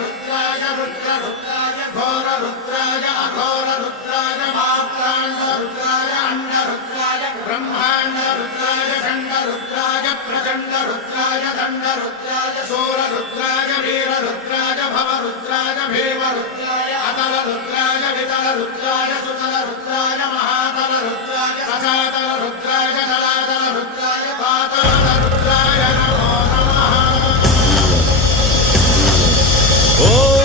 रुद्राय रुद्राय घोर रुद्राय अघोर रुद्राय मात्रांड रुद्राय अंड रुद्राय ब्रह्मांड रुद्राय खंड रुद्राय प्रचंड रुद्राय दंड रुद्राय सूर रुद्राय वीर रुद्राय भव रुद्राय भीम रुद्राय अतल रुद्राय वितल रुद्राय सुतल रुद्राय महातल रुद्राय रसातल रुद्राय जलातल रुद्राय पाताल रुद्राय नमो नमः।